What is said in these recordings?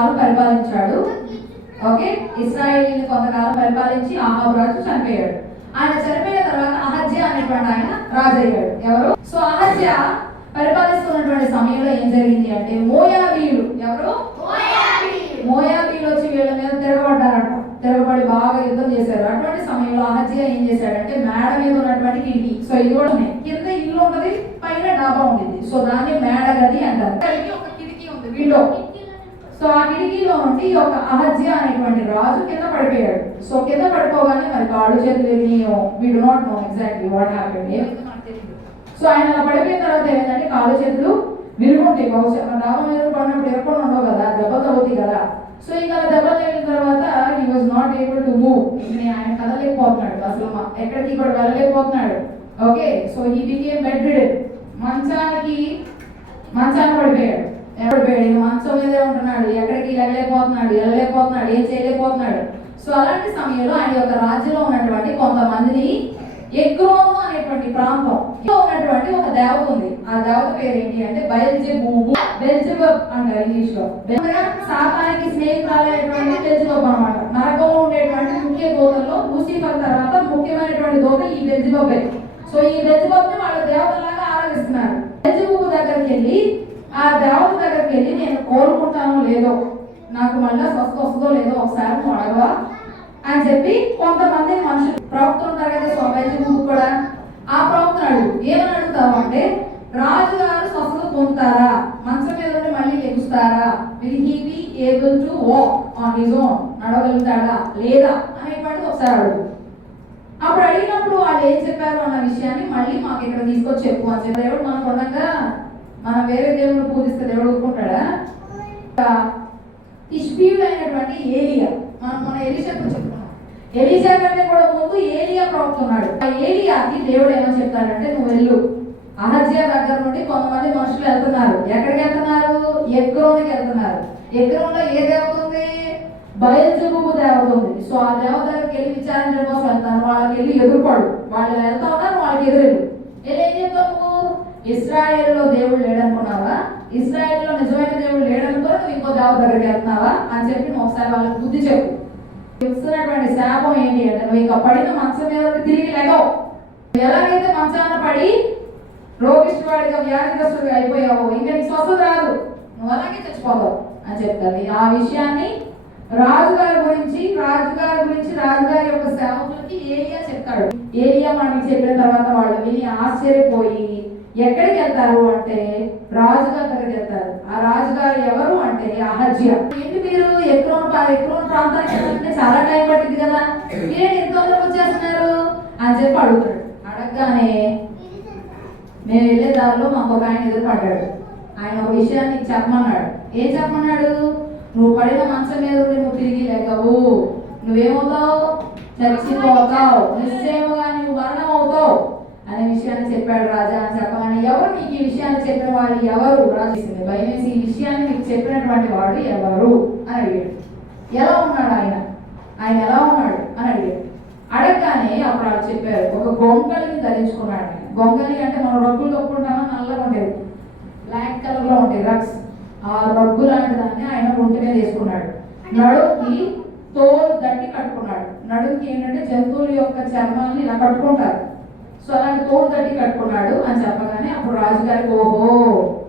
కొంతకాలం పరిపాలించాడు. ఓకే, ఇశ్రాయేలుని కొంతకాలం పరిపాలించి అహాబు రాజు చనిపోయాడు. ఆయన చనిపోయిన తర్వాత అహజ్యా అనేటువంటి ఆయన రాజు అయ్యాడు. ఎవరు? సో అహజ్యా పరిపాలిస్తున్నటువంటి సమయంలో ఏం జరిగింది అంటే మోయాబీయులు, ఎవరు? మోయాబీయులు వచ్చి వీళ్ళ మీద తిరగబడ్డారంట. తిరగబడి బాగా యుద్ధం చేశారు. అటువంటి సమయంలో అహజ్యా ఏం చేశాడంటే మేడ మీద ఉన్నటువంటి కిటికీ, సో ఇది కూడా ఉన్నాయి, కింద ఇల్లు ఉంటది, పైన డాబా ఉంటుంది, సో దాన్ని మేడ గది అంటారు. ఒక కిటికీ ఉంది, విండో. సో ఆ కిటికీలో నుండి ఒక అహజ్యా అనేటువంటి రాజు కింద పడిపోయాడు. సో కింద పడిపోగానే మరి కాళ్ళు చేతులు we do not know exactly what happened, ఏమైందో మనకు తెలియదు. సో ఆయన అలా పడిపోయిన తర్వాత ఏమైందంటే కాళ్ళు చేతులు విరుగుంటాయి. బహుశా మన డాబా మీద పడినప్పుడు ఎప్పుడు ఉండవు కదా, దెబ్బలు తగ్గుతాయి కదా. సో ఇంకా దెబ్బలు తగిలిన తర్వాత he was not able to move. ఆయన కదలేకపోతున్నాడు, అసలు ఎక్కడికి కూడా వెళ్ళలేకపోతున్నాడు. Okay, so he became bedridden. మంచాన పడిపోయాడు. మంచం మీదే ఉంటున్నాడు, ఎక్కడికి వెళ్ళలేకపోతున్నాడు, ఏం చేయలేకపోతున్నాడు. సో అలాంటి సమయంలో ఆయన యొక్క రాజ్యంలో ఉన్నటువంటి కొంతమందిని ఎగ్రోను అనేటువంటి ప్రాంతం ఉన్నటువంటి ఒక దేవత ఉంది. ఆ దేవత పేరు ఏంటి అంటే బెల్జెబూబ్ అంటారు ఇంగ్లీష్ లో. సాతానికి స్నేహితురాలైనటువంటి బెల్జెబూబ్ అన్నమాట. నరకంలో ఉండేటువంటి ముఖ్య దూతల్లో లూసిఫర్ తర్వాత ముఖ్యమైనటువంటి దూత ఈ బెల్జెబూబ్. సో ఈ బెల్జెబూబ్ ని వాళ్ళ దేవతలాగా ఆరాధిస్తున్నారు. బెల్జెబూబ్ దగ్గరికి వెళ్ళి, ఆ దేవత దగ్గరికి వెళ్ళి, నేను కోరుకుంటానో లేదో, నాకు మళ్ళీ స్వస్థ వస్తుందో లేదో ఒకసారి నువ్వు అడగవా అని చెప్పి కొంతమంది మనుషులు ప్రవక్తలు ఉంటారు కదా, స్వభావం కూడా ఆ ప్రవక్తను అడుగు. ఏమని అడుగుతావు అంటే, రాజుగారు స్వస్థత పొందుతారా, మంచం మీద నుండి మళ్ళీ లెగుస్తారా, will he be able to walk on his own, నడవగలుగుతాడా లేదా అనేటువంటిది ఒకసారి అడుగు. అప్పుడు అడిగినప్పుడు వాళ్ళు ఏం చెప్పారు అన్న విషయాన్ని మళ్ళీ మాకు ఇక్కడ తీసుకొచ్చి చెప్పు అని చెప్పి. దేవుడు మనకు ఉండగా మనం వేరే దేవుడు పూజిస్తే దేవుడు ఊరుకుంటాడా? తిష్బీయుడు అయినటువంటి ఏలియా, మన ఎలీషా చెప్తున్నాం. ఎలీషా కంటే కూడా ముందు ఏలియా ప్రవక్త ఉన్నాడు. ఆ ఏలియాకి దేవుడు ఏమో చెప్తాడంటే, నువ్వు వెళ్ళు, అహజ్యా దగ్గర నుండి కొంతమంది మనుషులు వెళ్తున్నారు. ఎక్కడికి వెళ్తున్నారు? ఎగ్రోన్కి వెళ్తున్నారు. ఎగ్రోన్లో ఏ దేవత ఉంది? బయల్జెబూబు దేవత ఉంది. సో ఆ దేవత దగ్గరికి వెళ్ళి విచారించడం కోసం వెళ్తాను. వాళ్ళకి వెళ్ళి ఎదురుపడు, వాళ్ళు వెళ్తా ఉన్నారు, వాళ్ళకి ఎదురెళ్ళు. ఏం చెప్తావు? ఇశ్రాయేలులో దేవుడు లేడనుకున్నావా? ఇశ్రాయేలులో నిజమైన దేవుడు లేడనుకో నువ్వు ఇంకో దేవత దగ్గరికి వెళ్తున్నావా అని చెప్పి నువ్వు ఒకసారి వాళ్ళకి బుద్ధి చెప్పు. ఇస్తున్నటువంటి శాపం ఏంటి అంటే, నువ్వు ఇంకా పడిన మంచం మీద తిరిగి లేగవు. ఎలాగైతే మంచాన పడి రోగిష్టివాడిగా వ్యాధిగ్రస్తుడిగా అయిపోయావో ఇంకా నీకు స్వస్థత రాదు, నువ్వు అలాగే చచ్చిపోతావు అని చెప్తారు. ఆ విషయాన్ని రాజుగారి గురించి రాజుగారి యొక్క సేవకులకి ఏలియా చెప్తాడు. ఏలియా మనకి చెప్పిన తర్వాత వాళ్ళు విని ఆశ్చర్యపోయి ఎక్కడికి వెళ్తారు అంటే రాజుగారి దగ్గరికి వెళ్తారు. ఆ రాజుగారు ఎవరు అంటే అహజ్యా. ఏంటి మీరు ఎక్రోన్ ప్రాంతానికి వెళ్ళాలంటే చాలా టైం పట్టింది కదా, ఏంటి ఎంత తొందరగా వచ్చేస్తున్నారు అని చెప్పి అడుగుతాడు. అడగగానే మేము వెళ్ళే దారిలో మాకు ఒక ఆయన ఎదురుపడ్డాడు. ఆయన ఒక విషయాన్ని చెప్పమన్నాడు. ఏం చెప్పమన్నాడు? నువ్వు పడిన మంచం మీద నువ్వు తిరిగి లేకవు, నువ్వేమవుతావు? చచ్చిపోతావు, నిశ్చయముగా నువ్వు మరణం అవుతావు అనే విషయాన్ని చెప్పాడు రాజా అని చెప్పగానే, ఎవరు నీకు ఈ విషయాన్ని చెప్పిన వాడు ఎవరు? రాజు భయం వేసి, ఈ విషయాన్ని మీకు చెప్పినటువంటి వాడు ఎవరు అని అడిగాడు. ఎలా ఉన్నాడు ఆయన ఎలా ఉన్నాడు అని అడిగాడు. అడగగానే అప్పుడు వాళ్ళు చెప్పారు, ఒక గొంగలిని ధరించుకున్నాడు. గొంగలి అంటే మనం రగ్గులు తొక్కుంటామో నల్లగా ఉండేది, బ్లాక్ కలర్ లో ఉంటాయి రగ్స్. ఆ రగ్గు లాంటి దాన్ని ఆయన ఒంటి మీద వేసుకున్నాడు. నడుముకి తోలు దట్టి కట్టుకున్నాడు. నడుముకి ఏంటంటే జంతువుల యొక్క చర్మాన్ని ఇలా కట్టుకుంటారు. సో అలాంటి తోలు దట్టి కట్టుకున్నాడు అని చెప్పగానే అప్పుడు రాజుగారికి, ఓహో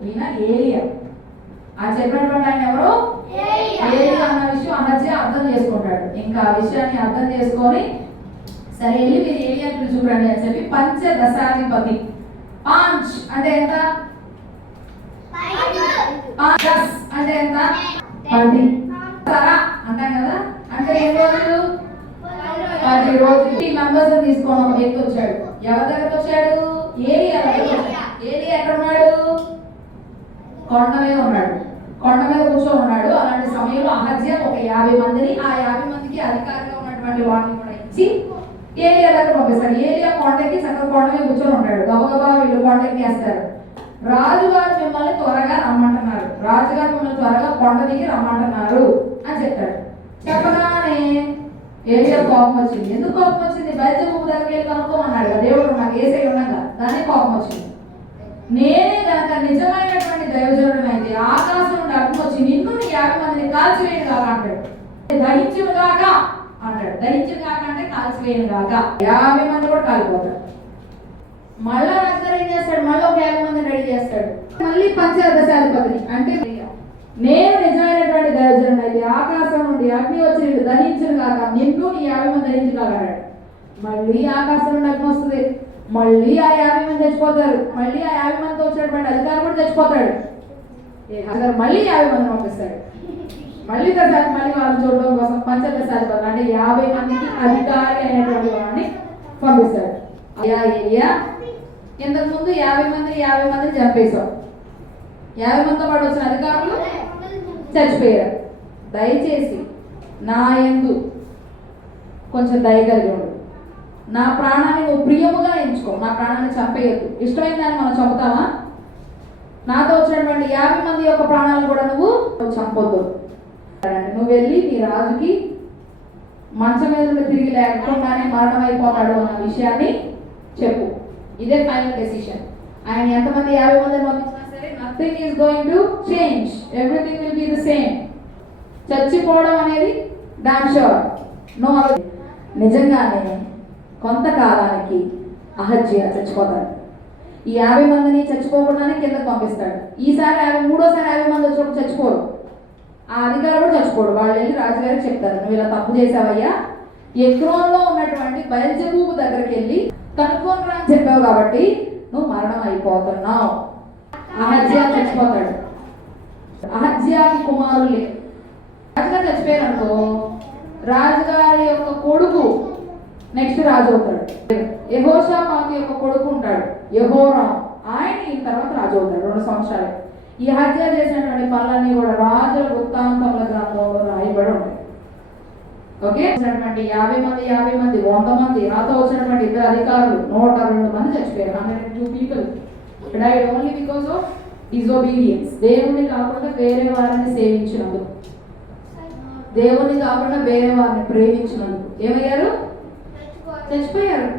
ఈయన ఏలియా. ఆ చెప్పినటువంటి ఆయన ఎవరు? ఏలియా అన్న విషయం అహజ్యా అర్థం చేసుకుంటాడు. ఇంకా ఆ విషయాన్ని అర్థం చేసుకొని, సరే వెళ్ళి మీరు ఏలియాని చూడండి అని చెప్పి పంచదశాధిపతి, పాంచ్ అంటే ఎంత? అంటే ఎంత? 10 అంటాం కదా. అంటే ఎన్ని రోజులు? 10 రోజులు. ఈ మెంబర్స్ తీసుకోవడం ఒక వ్యక్తి వచ్చాడు. ఎవరి దగ్గరకు వచ్చాడు? ఏలియా. ఏలియా ఎక్కడ ఉన్నాడు? కొండ మీద ఉన్నాడు. కొండ మీద కూర్చొని ఉన్నాడు. అలాంటి సమయంలో అహజ్యా ఒక 50 మందిని, ఆ 50 మందికి అధికారిగా ఉన్నటువంటి వాటిని కూడా ఇచ్చి ఏలియా దగ్గర పంపిస్తాడు. ఏలియా కొండకి చక్కగా కొండ మీద కూర్చొని ఉంటాడు. గబగబా వీళ్ళు కొండకి వేస్తారు. రాజుగారు మిమ్మల్ని త్వరగా రమ్మంటున్నారు, రాజుగారు మిమ్మల్ని త్వరగా కొండ దిగి రమ్మంటున్నారు అని చెప్తాడు. చెప్పగానే ఏలియా కోపం వచ్చింది. ఎందుకు కోపం వచ్చింది? బయల్జెబూబు దగ్గరికి వెళ్ళి కనుక్కోమన్నాడు కదా దేవుడు, నాకు ఏసై ఉండగా దాన్ని కోపం వచ్చింది. నేనే కనుక నిజమైనటువంటి దైవజనుడు అయితే ఆకాశం నుండి అడ్డు వచ్చి నిన్ను నీ 50 మందిని కాల్చివేయను గాక అంటాడు. దహించును గాక అంటాడు. దహించును గాక అంటే కాల్చివేయను గాక. 50 మంది కూడా కాలిపోతారు. మళ్ళా రాజుగారు ఏం చేస్తాడు? మళ్ళీ ఒక 50 మందిని రెడీ చేస్తాడు. మళ్ళీ పంచదశాధిపతిని అంటే నేను నిజమైనటువంటి దైవజనుడు అయితే ఆకాశం నుండి అగ్ని వచ్చి నిన్ను దహించును గాక, నిన్ను నీ 50 మంది దహించును గాక అన్నాడు. మళ్ళీ ఆకాశం నుండి అగ్ని వస్తుంది. మళ్ళీ ఆ 50 మంది చచ్చిపోతారు. మళ్ళీ ఆ 50 మందితో వచ్చినటువంటి అధికారి కూడా చచ్చిపోతాడు. మళ్ళీ 50 మందిని పంపిస్తాడు. మళ్ళీ మళ్ళీ వాళ్ళని చూడడం కోసం పంచదశాధిపతి అంటే 50 మందికి అధికారి అయినటువంటి వాడిని పంపిస్తాడు. అయ్యా ఇంతకు ముందు 50 మందిని చంపేశాం. 50 మందితో పాటు వచ్చిన అధికారులు చచ్చిపోయారు. దయచేసి నా యందు కొంచెం దయ కలిగి ఉండు. నా ప్రాణాన్ని నువ్వు ప్రియముగా ఎంచుకో. నా ప్రాణాన్ని చంపేయద్దు. ఇష్టమైన దాన్ని మనం చంపుతామా? నాతో వచ్చినటువంటి 50 మంది యొక్క ప్రాణాలను కూడా నువ్వు చంపొద్దు. నువ్వు వెళ్ళి నీ రాజుకి మంచం మీద నుండి తిరిగి లేకుండానే మరణం అయిపోతాడు అన్న విషయాన్ని చెప్పు. ఇదే ఫైనల్ డెసిషన్. ఆయన ఎంతమంది 50 మందిని పంపించినా సరే nothing is going to change. Everything will be the same. చచ్చిపోవడం అనేది డామ్ షూర్. నో. నిజంగానే కొంతకాలానికి అహజ్యా చచ్చిపోతాడు. ఈ 50 మందిని చచ్చిపోకుండానే కిందకు పంపిస్తాడు. ఈసారి మూడోసారి 50 మంది వచ్చినప్పుడు చచ్చిపోరు. ఆ అధికారులు కూడా చచ్చిపోడు. వాళ్ళు వెళ్ళి రాజుగారికి చెప్తారు, నువ్వు ఇలా తప్పు చేసావయ్యా, ఎక్రోన్లో ఉన్నటువంటి బయల్జెబూబు దగ్గరికి వెళ్ళి కనుక్కోనరా అని చెప్పావు కాబట్టి నువ్వు మరణం అయిపోతున్నావు. అహజ్యా చచ్చిపోతాడు. అహజ్యాకి కుమారులు లేరు. రాజుగారు చచ్చిపోయారనుకో, రాజుగారి యొక్క కొడుకు నెక్స్ట్ రాజు అవుతాడు. యెహోషాపాతు యొక్క కొడుకు ఉంటాడు యెహోరాము. ఆయన ఈ తర్వాత రాజు అవుతాడు 2 సంవత్సరాలు. ఈ హత్య చేసినటువంటి పనులన్నీ కూడా రాజుల వృత్తాంతముల గ్రంథంలో రాయబడి ఉంటాయి. ఓకే. వచ్చినటువంటి 50 మంది 100 మంది, నాతో వచ్చినటువంటి 2 అధికారులు 102 మంది చచ్చిపోయారు. 102 people died only because of disobedience. దేవుని కాకుండా వేరే వారిని సేవించినందుకు, దేవుని కాకుండా వేరే వారిని ప్రేమించినందుకు ఏమయ్యారు? చచ్చిపోయారు.